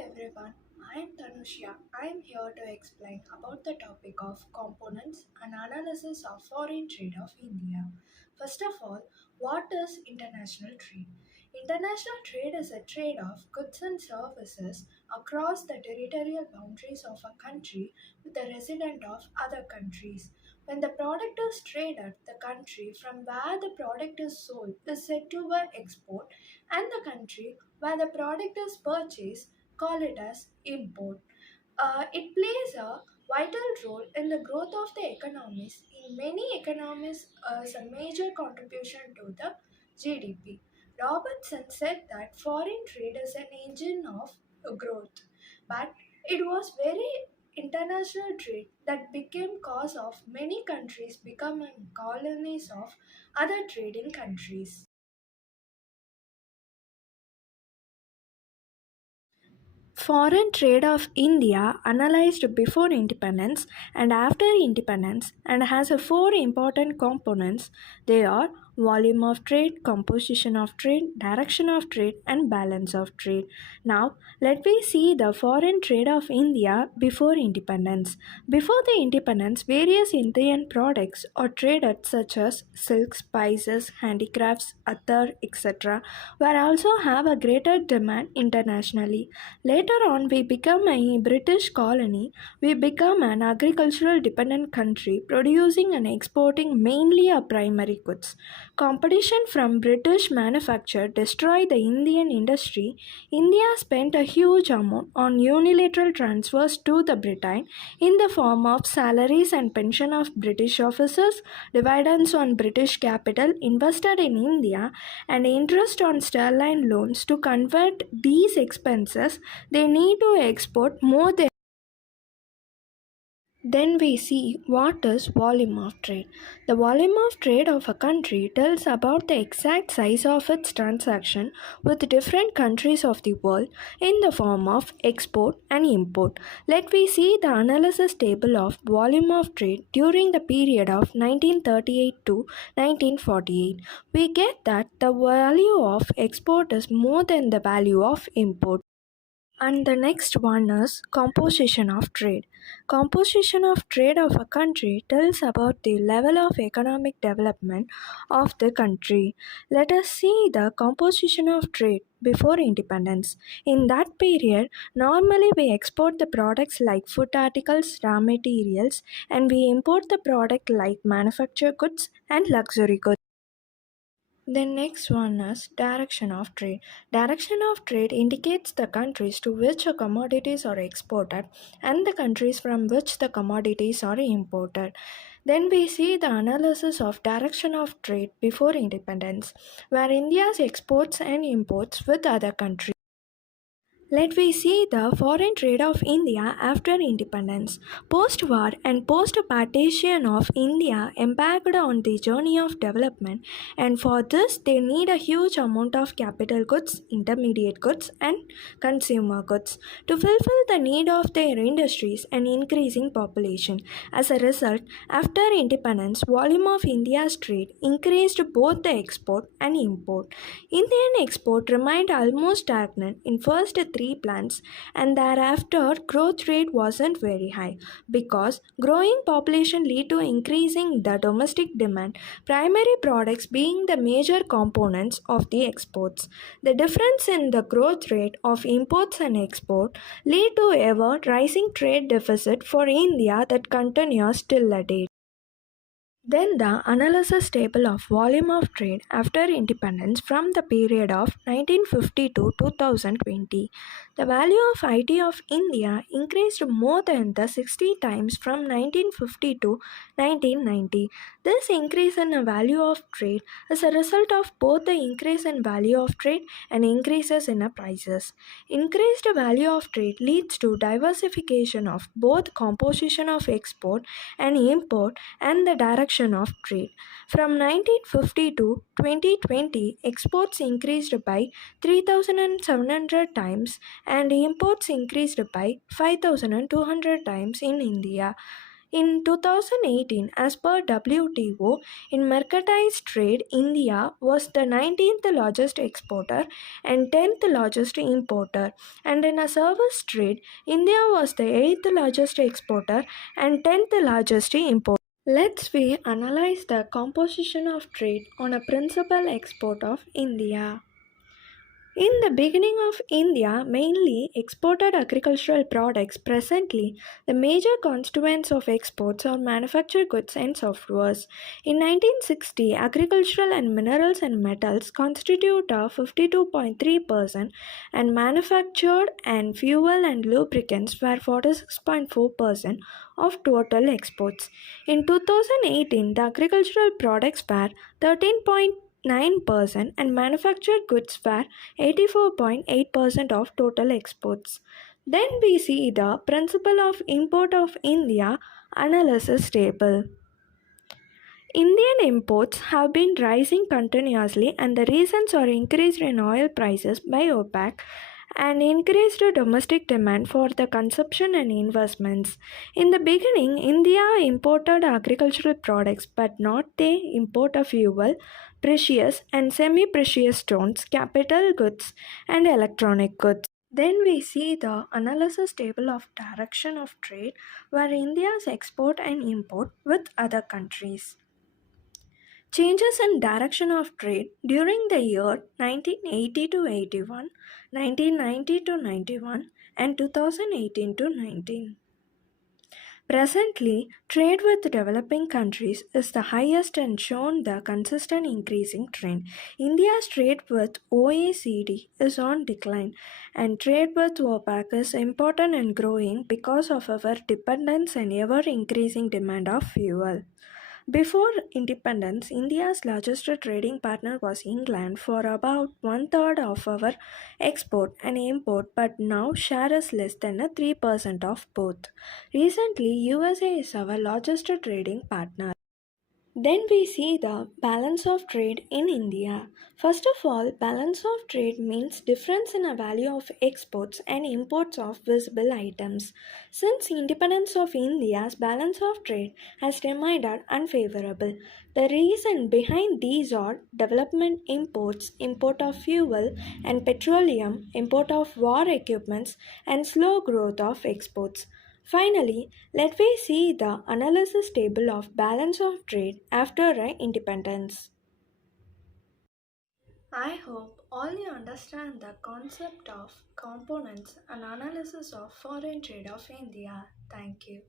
everyone, I am Tanushya. I am here to explain about the topic of components and analysis of foreign trade of India. First of all, what is international trade? International trade is a trade of goods and services across the territorial boundaries of a country with a resident of other countries. When the product is traded, the country from where the product is sold is said to be export, and the country where the product is purchased call it as import. It plays a vital role in the growth of the economies. In many economies, as a major contribution to the GDP. Robertson said that foreign trade is an engine of growth, but it was very international trade that became cause of many countries becoming colonies of other trading countries. Foreign trade of India analyzed before independence and after independence and has a four important components. They are volume of trade, composition of trade, direction of trade and balance of trade. Now let me see the foreign trade of India before independence. Before the independence, various Indian products are traded such as silk, spices, handicrafts, attar, etc. were also have a greater demand internationally. Later on, we become a British colony. We become an agricultural dependent country producing and exporting mainly our primary goods. Competition from British manufacture destroyed the Indian industry. India spent a huge amount on unilateral transfers to the Britain in the form of salaries and pension of British officers, dividends on British capital invested in India, and interest on sterling loans. To convert these expenses, they need to export more than. Then we see what is volume of trade. The volume of trade of a country tells about the exact size of its transaction with different countries of the world in the form of export and import. Let me see the analysis table of volume of trade during the period of 1938 to 1948. We get that the value of export is more than the value of import. And the next one is composition of trade. Composition of trade of a country tells about the level of economic development of the country. Let us see the composition of trade before independence. In that period, normally we export the products like food articles, raw materials, and we import the product like manufactured goods and luxury goods. The next one is direction of trade. Direction of trade indicates the countries to which commodities are exported and the countries from which the commodities are imported. Then we see the analysis of direction of trade before independence, where India's exports and imports with other countries. Let we see the foreign trade of India after independence. Post-war and post-partition of India embarked on the journey of development, and for this they need a huge amount of capital goods, intermediate goods and consumer goods to fulfill the need of their industries and increasing population. As a result, after independence, volume of India's trade increased both the export and import. Indian export remained almost stagnant in first three plants, and thereafter growth rate wasn't very high because growing population lead to increasing the domestic demand, primary products being the major components of the exports. The difference in the growth rate of imports and export lead to ever rising trade deficit for India that continues till a date. Then the analysis table of volume of trade after independence from the period of 1950 to 2020. The value of IT of India increased more than the 60 times from 1950 to 1990. This increase in the value of trade is a result of both the increase in value of trade and increases in the prices. Increased value of trade leads to diversification of both composition of export and import and the direction of trade. From 1950 to 2020, exports increased by 3,700 times and imports increased by 5,200 times in India. In 2018, as per WTO, in mercantile trade, India was the 19th largest exporter and 10th largest importer. And in a service trade, India was the 8th largest exporter and 10th largest importer. Let's we analyze the composition of trade on a principal export of India. In the beginning of India mainly exported agricultural products. Presently, the major constituents of exports are manufactured goods and softwares. In 1960, agricultural and minerals and metals constitute a 52.3% and manufactured and fuel and lubricants were 46.4% of total exports. In 2018, the agricultural products were 13.9% and manufactured goods were 84.8% of total exports. Then we see the principle of import of India analysis table. Indian imports have been rising continuously, and the reasons are increased in oil prices by OPEC and increased domestic demand for the consumption and investments. In the beginning, India imported agricultural products, but not they import of fuel, precious and semi-precious stones, capital goods, and electronic goods. Then we see the analysis table of direction of trade where India's export and import with other countries. Changes in direction of trade during the year 1980 to 81, 1990 to 91, and 2018 to 19. Presently, trade with developing countries is the highest and shown the consistent increasing trend. India's trade with OECD is on decline, and trade with OPEC is important and growing because of our dependence and ever increasing demand of fuel. Before independence, India's largest trading partner was England for about one third of our export and import, but now share is less than a 3% of both. Recently, USA is our largest trading partner. Then we see the balance of trade in India. First of all, balance of trade means difference in a value of exports and imports of visible items. Since independence of India's balance of trade has remained unfavorable. The reason behind these are development imports, import of fuel and petroleum, import of war equipments, and slow growth of exports. Finally, let me see the analysis table of balance of trade after independence. I hope all you understand the concept of components and analysis of foreign trade of India. Thank you.